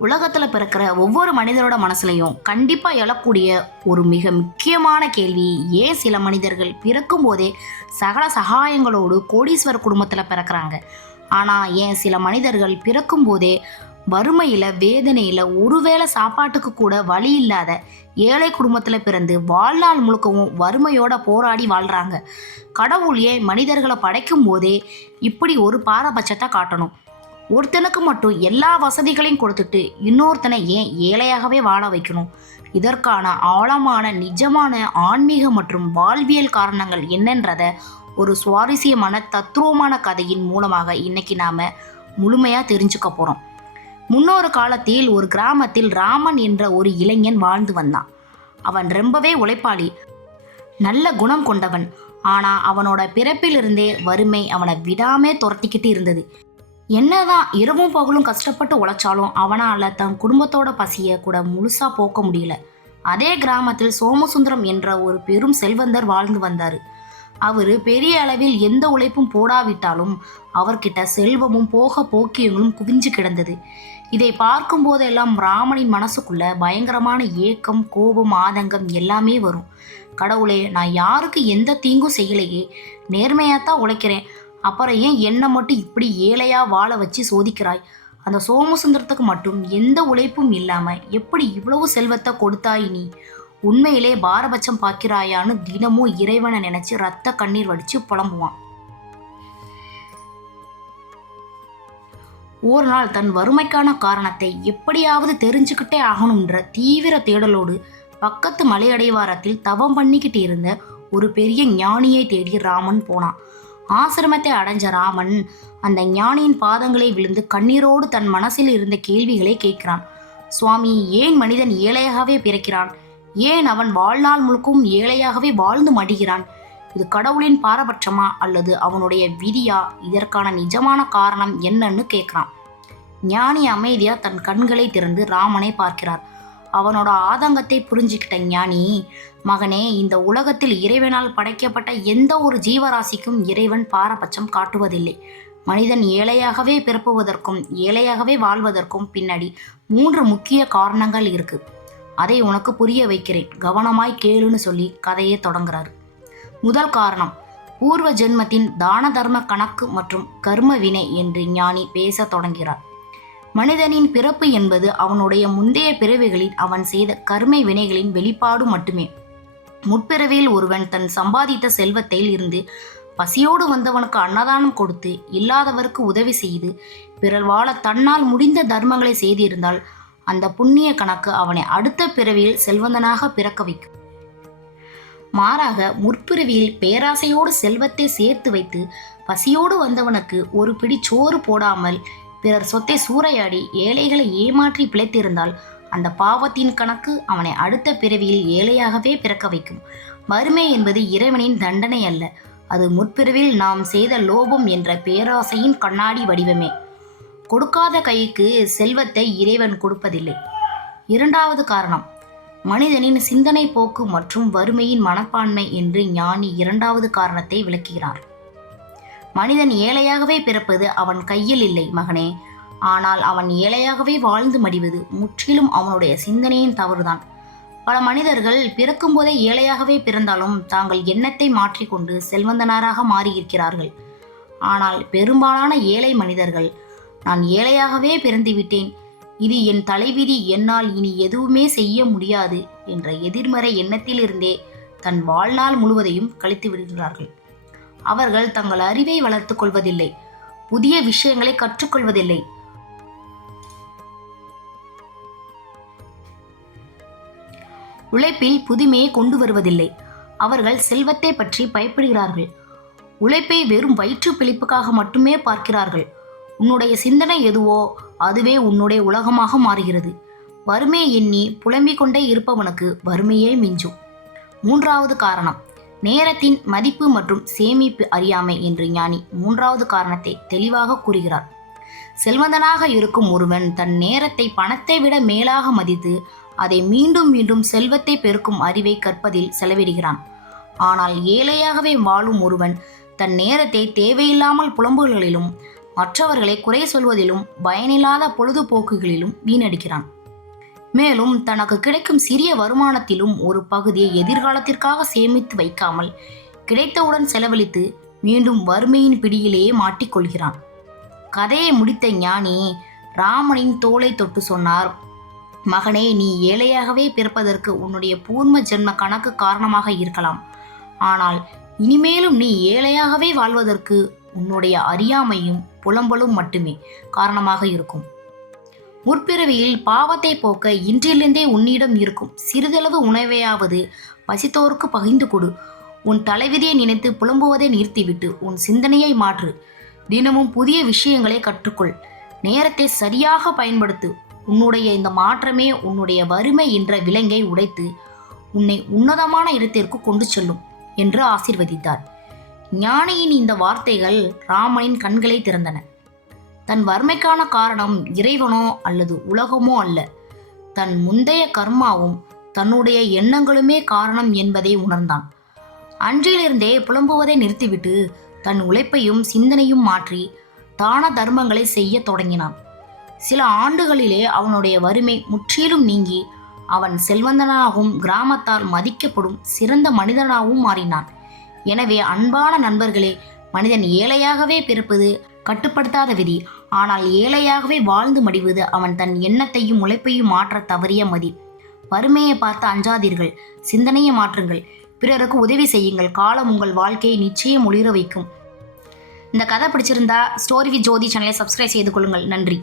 உலகத்தில் பிறக்கிற ஒவ்வொரு மனிதரோட மனசுலையும் கண்டிப்பாக எழக்கூடிய ஒரு மிக முக்கியமான கேள்வி, ஏன் சில மனிதர்கள் பிறக்கும் போதே சகல சகாயங்களோடு கோடீஸ்வர குடும்பத்தில் பிறக்கிறாங்க, ஆனால் ஏன் சில மனிதர்கள் பிறக்கும் போதே வறுமையில் வேதனையில் ஒருவேளை சாப்பாட்டுக்கு கூட வழி இல்லாத ஏழை குடும்பத்தில் பிறந்து வாழ்நாள் முழுக்கவும் வறுமையோட போராடி வாழ்கிறாங்க. கடவுள் ஏன் மனிதர்களை படைக்கும் போதே இப்படி ஒரு பாரபட்சத்தை காட்டணும்? ஒருத்தனுக்கு மட்டும் எல்லா வசதிகளையும் கொடுத்துட்டு இன்னொருத்தனை ஏன் ஏழையாகவே வாழ வைக்கணும்? இதற்கான ஆழமான நிஜமான ஆன்மீக மற்றும் வாழ்வியல் காரணங்கள் என்னன்றத ஒரு சுவாரஸ்யமான தத்துவமான கதையின் மூலமாக இன்னைக்கு நாம முழுமையா தெரிஞ்சுக்க போறோம். முன்னொரு காலத்தில் ஒரு கிராமத்தில் ராமன் என்ற ஒரு இளைஞன் வாழ்ந்து வந்தான். அவன் ரொம்பவே உழைப்பாளி, நல்ல குணம் கொண்டவன். ஆனா அவனோட பிறப்பிலிருந்தே வறுமை அவனை விடாமே துரத்திக்கிட்டு இருந்தது. என்னதான் இரவும் பகலும் கஷ்டப்பட்டு உழைச்சாலும் அவனால் தன் குடும்பத்தோட பசியை கூட முழுசா போக்க முடியல. அதே கிராமத்தில் சோமசுந்தரம் என்ற ஒரு பெரும் செல்வந்தர் வாழ்ந்து வந்தார். அவர் பெரிய அளவில் எந்த உழைப்பும் போடாவிட்டாலும் அவர்கிட்ட செல்வமும் போக போக்கியங்களும் குவிஞ்சு கிடந்தது. இதை பார்க்கும் போதெல்லாம் ராமனின் மனசுக்குள்ள பயங்கரமான ஏக்கம், கோபம், ஆதங்கம் எல்லாமே வரும். கடவுளே, நான் யாருக்கு எந்த தீங்கும் செய்யலையே, நேர்மையாத்தான் உழைக்கிறேன், அப்புறம் ஏன் என்னை மட்டும் இப்படி ஏழையா வாழ வச்சு சோதிக்கிறாய்? அந்த சோமசுந்தரத்துக்கு மட்டும் எந்த உழைப்பும் இல்லாம எப்படி இவ்வளவு செல்வத்தை கொடுத்தாய் நீ? உண்மையிலே பாரபட்சம் பார்க்கிறாயான்னு தினமும் இறைவனை நினைச்சு ரத்த கண்ணீர் வடிச்சு புலம்புவான். ஒரு நாள் தன் வறுமைக்கான காரணத்தை எப்படியாவது தெரிஞ்சுக்கிட்டே ஆகணுன்ற தீவிர தேடலோடு பக்கத்து மலையடைவாரத்தில் தவம் பண்ணிக்கிட்டு இருந்த ஒரு பெரிய ஞானியை தேடி ராமன் போனான். ஆசிரமத்தை அடைஞ்ச ராமன் அந்த ஞானியின் பாதங்களை விழுந்து கண்ணீரோடு தன் மனசில் இருந்த கேள்விகளை கேட்கிறான். சுவாமி, ஏன் மனிதன் ஏழையாகவே பிறக்கிறான்? ஏன் அவன் வாழ்நாள் முழுக்கும் ஏழையாகவே வாழ்ந்து மடிகிறான்? இது கடவுளின் பாரபட்சமா அல்லது அவனுடைய விதியா? இதற்கான நிஜமான காரணம் என்னன்னு கேட்கிறான். ஞானி அமைதியா தன் கண்களை திறந்து ராமனை பார்க்கிறார். அவனோட ஆதங்கத்தை புரிஞ்சுக்கிட்ட ஞானி, மகனே, இந்த உலகத்தில் இறைவனால் படைக்கப்பட்ட எந்த ஒரு ஜீவராசிக்கும் இறைவன் பாரபட்சம் காட்டுவதில்லை. மனிதன் ஏழையாகவே பிறப்புவதற்கும் ஏழையாகவே வாழ்வதற்கும் பின்னாடி 3 முக்கிய காரணங்கள் இருக்கு. அதை உனக்கு புரிய வைக்கிறேன், கவனமாய் கேளுன்னு சொல்லி கதையை தொடங்குறாரு. முதல் காரணம், பூர்வ ஜென்மத்தின் தான தர்ம கணக்கு மற்றும் கர்ம வினை என்று ஞானி பேச தொடங்கிறார். மனிதனின் பிறப்பு என்பது அவனுடைய முந்தைய பிறவிகளில் அவன் செய்த கர்ம வினைகளின் வெளிப்பாடு மட்டுமே. முற்பிறவியில் ஒருவன் தன் சம்பாதித்த செல்வத்தில் இருந்து பசியோடு வந்தவனுக்கு அன்னதானம் கொடுத்து இல்லாதவருக்கு உதவி செய்து பிறர் வாழ தன்னால் முடிந்த தர்மங்களை செய்திருந்தால் அந்த புண்ணிய கணக்கு அவனை அடுத்த பிறவியில் செல்வந்தனாக பிறக்க வைக்கும். மாறாக முற்பிறவியில் பேராசையோடு செல்வத்தை சேர்த்து வைத்து பசியோடு வந்தவனுக்கு ஒரு பிடி சோறு போடாமல் பிறர் சொத்தை சூறையாடி ஏழைகளை ஏமாற்றி பிழைத்திருந்தால் அந்த பாவத்தின் கணக்கு அவனை அடுத்த பிறவியில் ஏழையாகவே பிறக்க வைக்கும். வறுமை என்பது இறைவனின் தண்டனை அல்ல, அது முற்பிறவில் நாம் செய்த லோபம் என்ற பேராசையின் கண்ணாடி வடிவமே. கொடுக்காத கைக்கு செல்வத்தை இறைவன் கொடுப்பதில்லை. இரண்டாவது காரணம், மனிதனின் சிந்தனை போக்கு மற்றும் வறுமையின் மனப்பான்மை என்று ஞானி இரண்டாவது காரணத்தை விளக்குகிறார். மனிதன் ஏழையாகவே பிறப்பது அவன் கையில் இல்லை மகனே, ஆனால் அவன் ஏழையாகவே வாழ்ந்து மடிவது முற்றிலும் அவனுடைய சிந்தனையின் தவறுதான். பல மனிதர்கள் பிறக்கும் போதே ஏழையாகவே பிறந்தாலும் தாங்கள் எண்ணத்தை மாற்றிக்கொண்டு செல்வந்தனாராக மாறியிருக்கிறார்கள். ஆனால் பெரும்பாலான ஏழை மனிதர்கள், நான் ஏழையாகவே பிறந்து விட்டேன், இது என் தலைவிதி, என்னால் இனி எதுவுமே செய்ய முடியாது என்ற எதிர்மறை எண்ணத்திலிருந்தே தன் வாழ்நாள் முழுவதையும் கழித்து விடுகிறார்கள். அவர்கள் தங்கள் அறிவை வளர்த்துக் கொள்வதில்லை, புதிய விஷயங்களை கற்றுக்கொள்வதில்லை. உழைப்பில் புதுமையை கொண்டு வருவதில்லை. அவர்கள் செல்வத்தை பற்றி பயப்படுகிறார்கள். உழைப்பை வெறும் வயிற்று பிழைப்புக்காக மட்டுமே பார்க்கிறார்கள். உன்னுடைய சிந்தனை எதுவோ அதுவே உன்னுடைய உலகமாக மாறுகிறது. வறுமையை எண்ணி புலம்பிக் கொண்டே இருப்பவனுக்கு வறுமையே மிஞ்சும். மூன்றாவது காரணம், நேரத்தின் மதிப்பு மற்றும் சேமிப்பு அறியாமை என்று ஞானி மூன்றாவது காரணத்தை தெளிவாக கூறுகிறார். செல்வந்தனாக இருக்கும் ஒருவன் தன் நேரத்தை பணத்தை விட மேலாக மதித்து அதை மீண்டும் மீண்டும் செல்வத்தை பெருக்கும் அறிவை கற்பதில் செலவிடுகிறான். ஆனால் ஏழையாகவே வாழும் ஒருவன் தன் நேரத்தை தேவையில்லாமல் புலம்புகளிலும் மற்றவர்களை குறை சொல்வதிலும் பயனில்லாத பொழுதுபோக்குகளிலும் வீணடிக்கிறான். மேலும் தனக்கு கிடைக்கும் சிறிய வருமானத்திலும் ஒரு பகுதியை எதிர்காலத்திற்காக சேமித்து வைக்காமல் கிடைத்தவுடன் செலவழித்து மீண்டும் வறுமையின் பிடியிலேயே மாட்டிக்கொள்கிறான். கதையை முடித்த ஞானி ராமனின் தோளை தொட்டு சொன்னார், மகனே, நீ ஏழையாகவே பிறப்பதற்கு உன்னுடைய பூர்வ ஜென்ம கணக்கு காரணமாக இருக்கலாம். ஆனால் இனிமேலும் நீ ஏழையாகவே வாழ்வதற்கு உன்னுடைய அறியாமையும் புலம்பலும் மட்டுமே காரணமாக இருக்கும். முற்பிறவியில் பாவத்தை போக்க இன்றிலிருந்தே உன்னிடம் இருக்கும் சிறிதளவு உணவையாவது பசித்தோருக்கு பகிர்ந்து கொடு. உன் தலைவிதியை நினைத்து புலம்புவதை நிறுத்திவிட்டு உன் சிந்தனையை மாற்று. தினமும் புதிய விஷயங்களை கற்றுக்கொள். நேரத்தை சரியாக பயன்படுத்து. உன்னுடைய இந்த மாற்றமே உன்னுடைய வறுமை என்ற விலங்கை உடைத்து உன்னை உன்னதமான இடத்திற்கு கொண்டு செல்லும் என்று ஆசீர்வதித்தார். ஞானியின் இந்த வார்த்தைகள் ராமனின் கண்களை திறந்தன. தன் வறுமைக்கான காரணம் இறைவனோ அல்லது உலகமோ அல்ல, தன் முந்தைய கர்மாவும் தன்னுடைய எண்ணங்களுமே காரணம் என்பதை உணர்ந்தான். அன்றிலிருந்தே புலம்புவதை நிறுத்திவிட்டு தன் உழைப்பையும் சிந்தனையும் மாற்றி தான தர்மங்களை செய்ய தொடங்கினான். சில ஆண்டுகளிலே அவனுடைய வறுமை முற்றிலும் நீங்கி அவன் செல்வந்தனாகவும் கிராமத்தால் மதிக்கப்படும் சிறந்த மனிதனாகவும் மாறினான். எனவே அன்பான நண்பர்களே, மனிதன் ஏழையாகவே பிறப்பது கட்டுப்படுத்தாத விதி. ஆனால் ஏழையாகவே வாழ்ந்து மடிவது அவன் தன் எண்ணத்தையும் உழைப்பையும் மாற்ற தவறிய மதி. வறுமையை பார்த்து அஞ்சாதீர்கள், சிந்தனையை மாற்றுங்கள், பிறருக்கு உதவி செய்யுங்கள். காலம் உங்கள் வாழ்க்கையை நிச்சயம் ஒளிர வைக்கும். இந்த கதை பிடிச்சிருந்தா ஸ்டோரி வித் ஜோதி சேனலை சப்ஸ்கிரைப் செய்து கொள்ளுங்கள். நன்றி.